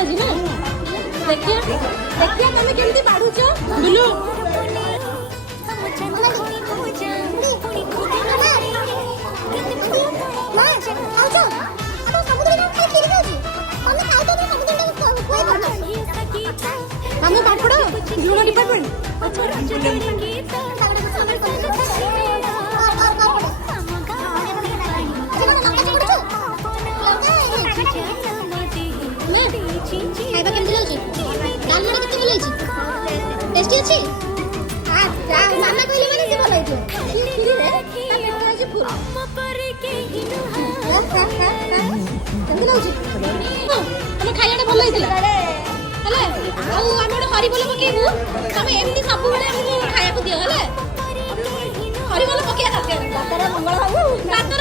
आज ना देखिए देखिए तुम केमती बाढ़ुच बुलू मामू पाठ पढ़ो लुण डिपार्टमेंट खाइबा केमती लागी डालमा केते भल होइछि टेस्टी अछि मामा कहले माने से भल होइछि खीरी रे ता पेट अछि फुल केमती लागी तमे खाइयाटा भल होइतिला हेले आउ आमे हरि बोल पकेबू तमे एमती सब बेले हमकु खाया को दियो हेले हरि बोल पकेया दातर मंगल बाबू दातर